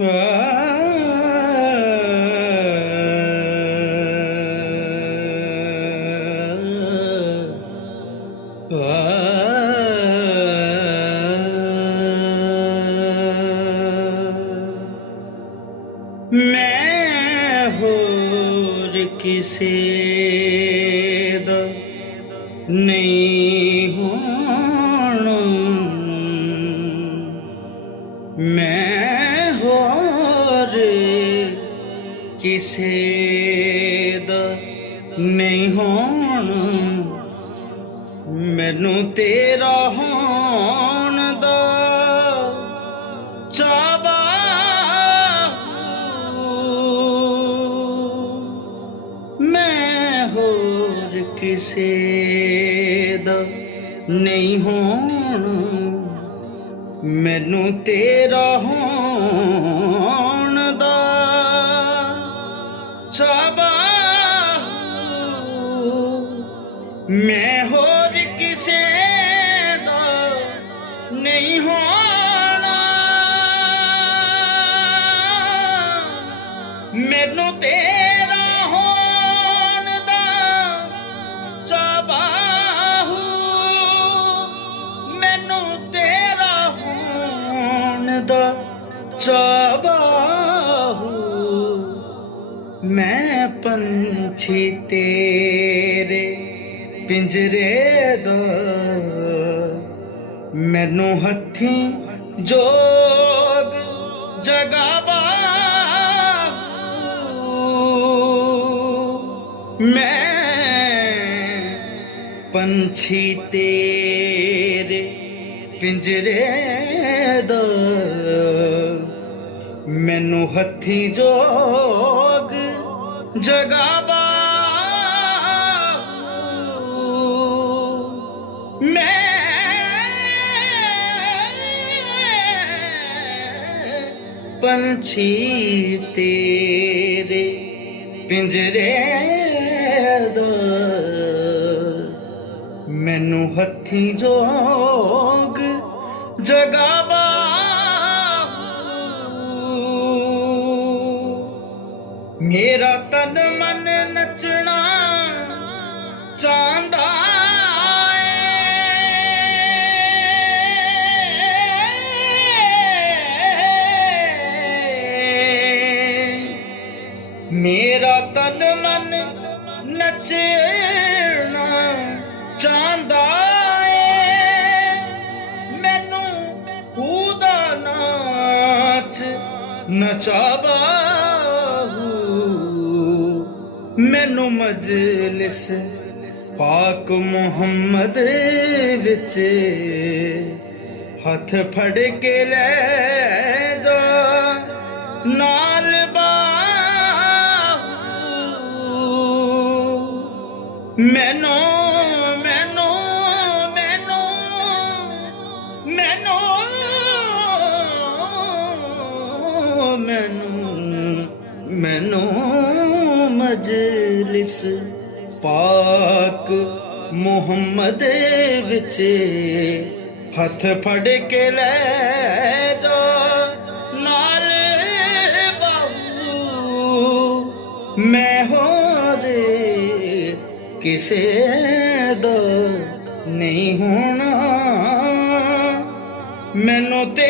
मैं होर किसे दा नहीं होना, मैं होर किसे दा नहीं होना, मैनू तेरा होण दा चावा मैं होर किसे दा नहीं होना, मैनू तेरा होण दा चावा। मैं होर किसे दा नहीं होना, मैनू तेरा होण दा चावा, मैनू तेरा होण दा चावा। मैं पंछी तेरे पिंजरे दा मैनू हथी जोग जगावा। मैं पंछी तेरे पिंजरे दा मैनू हथी जोग जगावा। मैं पंछी तेरे पिंजरे दा मैनू हथी जोग जगावा। मेरा तन मन नचना चाहता मेरा तन मन नचना चाहता है, मैनू खुदा नाच नचावा। मैनू मजलिस पाक मुहम्मद विच हथ फड़ के ले जा नाल मैनू मैनू मैनू मैनू मैनू मैनू मजलिस पाक मुहम्मद विच हथ फड़ के ले जा नाल बाहू। मैं होर किसे दा नहीं होना, मैनू ते